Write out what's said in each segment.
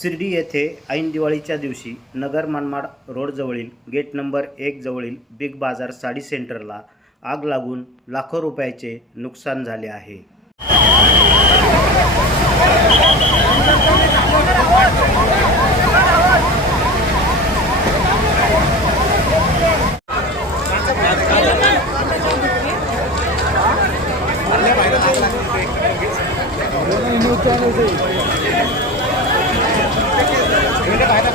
शिर्डी येथे ऐन दिवाळीच्या दिवशी नगर मनमाड रोडजवळील गेट नंबर एक जवळील बिग बाजार साडी सेंटरला आग लागून लाखो रुपयाचे नुकसान झाले आहे.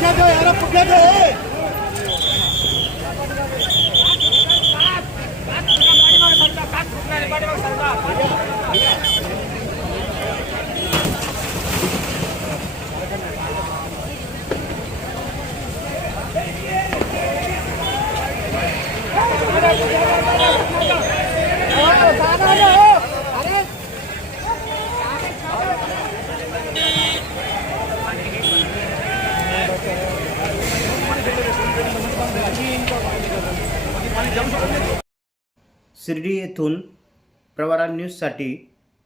Cadê? Era pro cadê? Shirdi येथून प्रवारा न्यूजसाठी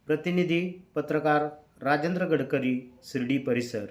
प्रतिनिधी पत्रकार राजेंद्र गडकरी शिर्डी परिसर.